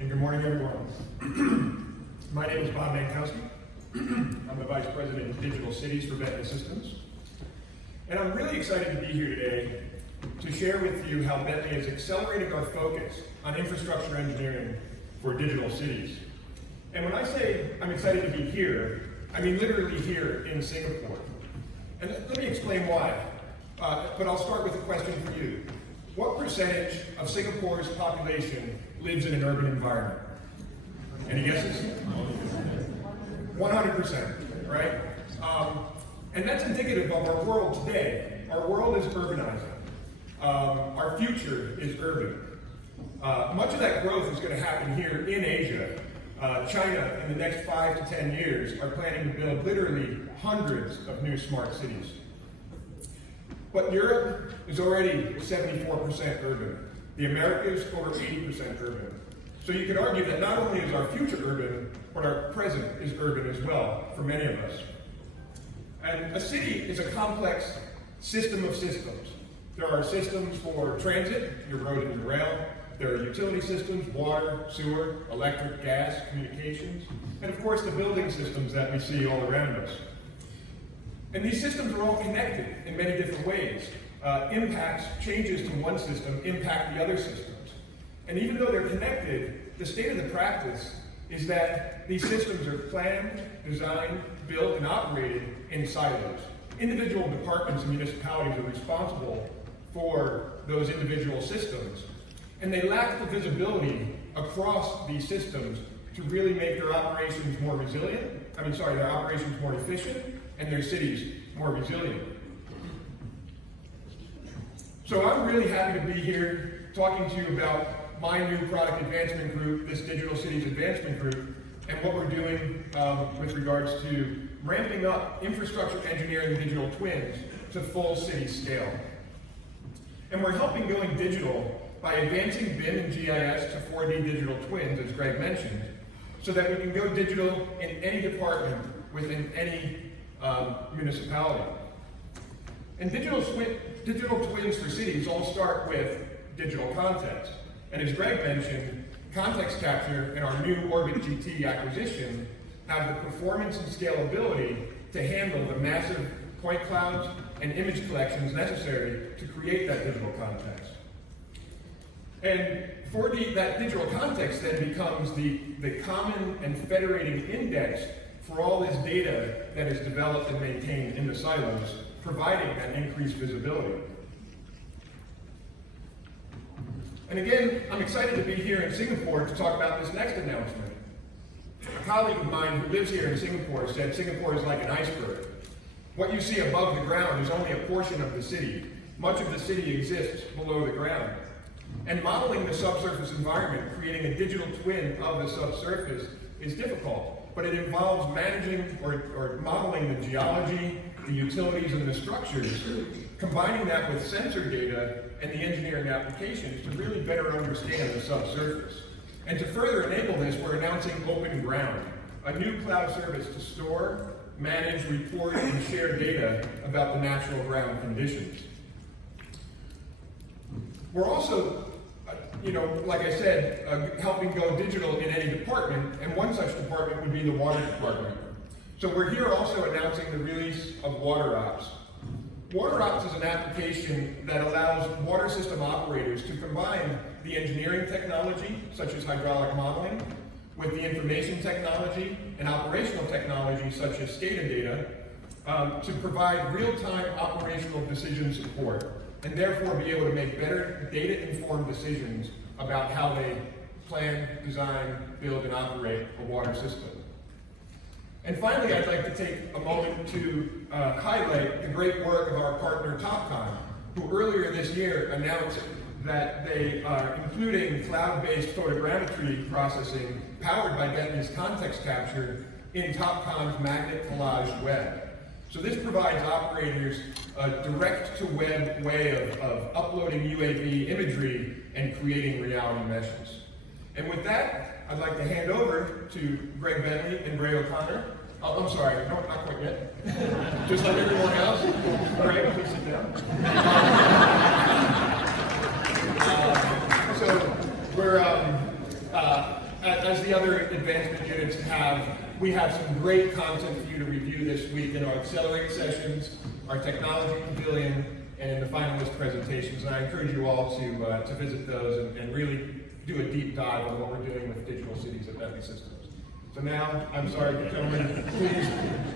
And good morning, everyone. My name is Bob Mankowski. I'm the Vice President of Digital Cities for Bentley Systems. And I'm really excited to be here today to share with you how Bentley is accelerating our focus on infrastructure engineering for digital cities. And when I say I'm excited to be here, I mean literally here in Singapore. And let me explain why. But I'll start with a question for you. What percentage of Singapore's population lives in an urban environment? Any guesses? 100%, right? And that's indicative of our world today. Our world is urbanizing. Our future is urban. Much of that growth is going to happen here in Asia. China, in the next 5 to 10 years, are planning to build literally hundreds of new smart cities. But Europe is already 74% urban. The Americas, over 80% urban. So you could argue that not only is our future urban, but our present is urban as well, for many of us. And a city is a complex system of systems. There are systems for transit, your road and your rail. There are utility systems, water, sewer, electric, gas, communications, and of course the building systems that we see all around us. And these systems are all connected in many different ways. Changes to one system impact the other systems. And even though they're connected, the state of the practice is that these systems are planned, designed, built, and operated in silos. Individual departments and municipalities are responsible for those individual systems, and they lack the visibility across these systems to really make their operations more resilient, their operations more efficient, and their cities more resilient. So I'm really happy to be here talking to you about my new product advancement group, this Digital Cities Advancement Group, and what we're doing with regards to ramping up infrastructure engineering digital twins to full city scale. And we're helping going digital by advancing BIM and GIS to 4D digital twins, as Greg mentioned, so that we can go digital in any department within any municipality. And digital twins for cities all start with digital context. And as Greg mentioned, context capture and our new Orbit GT acquisition have the performance and scalability to handle the massive point clouds and image collections necessary to create that digital context. And that digital context then becomes the common and federating index for all this data that is developed and maintained in the silos, providing that increased visibility. And again, I'm excited to be here in Singapore to talk about this next announcement. A colleague of mine who lives here in Singapore said Singapore is like an iceberg. What you see above the ground is only a portion of the city. Much of the city exists below the ground. And modeling the subsurface environment, creating a digital twin of the subsurface, is difficult, but it involves managing or modeling the geology, the utilities, and the structures, combining that with sensor data and the engineering applications to really better understand the subsurface. And to further enable this, we're announcing Open Ground, a new cloud service to store, manage, report, and share data about the natural ground conditions. We're also, like I said, helping go digital in any department, and one such department would be the water department. So we're here also announcing the release of WaterOps. WaterOps is an application that allows water system operators to combine the engineering technology, such as hydraulic modeling, with the information technology and operational technology, such as SCADA data, to provide real-time operational decision support, and therefore be able to make better data-informed decisions about how they plan, design, build, and operate a water system. And finally, I'd like to take a moment to highlight the great work of our partner TopCon, who earlier this year announced that they are including cloud-based photogrammetry processing powered by Bentley's context capture in TopCon's Magnet Collage Web. So this provides operators a direct-to-web way of uploading UAV imagery and creating reality meshes. And with that, I'd like to hand over to Greg Bentley and Ray O'Connor. Oh, I'm sorry, no, not quite yet. Just like everyone else. Greg, please sit down. So we're as the other advancement units have, we have some great content for you to review this week in our Accelerate sessions, our Technology Pavilion, and in the finalist presentations. And I encourage you all to visit those and really do a deep dive on what we're doing with digital cities at Bentley Systems. So now, I'm sorry, gentlemen, please